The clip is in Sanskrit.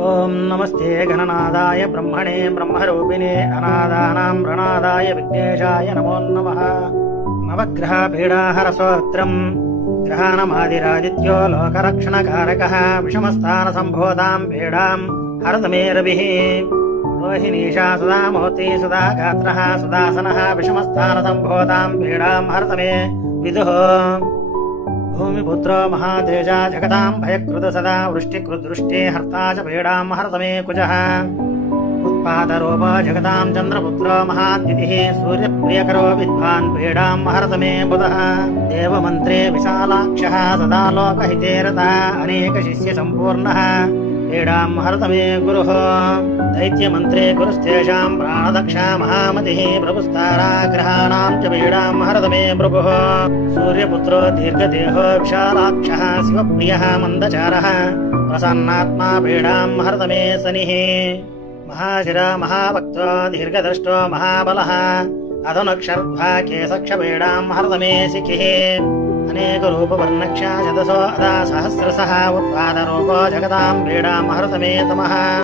ओम नमस्ते गणनादाय ब्रह्मणे ब्रह्मरूपिणे अनादानां प्रणादाय विघ्नेशाय नमो नमः। नवग्रह पीडाहर स्तोत्रम्। ग्रहाणमादिरादित्यो लोकरक्षणकारकः विषमस्थानसम्भूतां पीडां हरतमे रविः। रोहिणीशा सदा मोती सदा गात्रः सुदासनः विषमस्थानसम्भूतां पीडां हरतमे विदुः। भूमिपुत्रो महातेजा जगतां भयकृत सदा वृष्टिकृदृष्टे हर्ता च पीडां हरतमे कुजः। उत्पादरूप जगतां चन्द्रपुत्रो महाद्युतिः सूर्यप्रियकरो विद्वान् पीडां हरतमे बुधः। देवमन्त्रे विशालाक्षः सदा लोकहिते रतः अनेकशिष्यसम्पूर्णः पीडां हरतमे गुरुः। दैत्यमन्त्रे गुरुस्तेषां प्राणदक्षा महामतिः प्रभुस्ताराग्रहाणां च पीडां हरतमे भृगुः। सूर्यपुत्रो दीर्घदेहो विशालाक्षः शिवप्रियः मन्दचारः प्रसन्नात्मा पीडां हरतमे शनिः। महाशिरा महाभक्तो दीर्घदृष्टो महाबलः अधुनक्षर्ध्वा केशक्षपीडां हरतमे शिखिः। अनेकरूपवर्णक्षा शतसो अदा सहस्रशः उत्पादरूपो जगतां पीडां हरतमे तमः।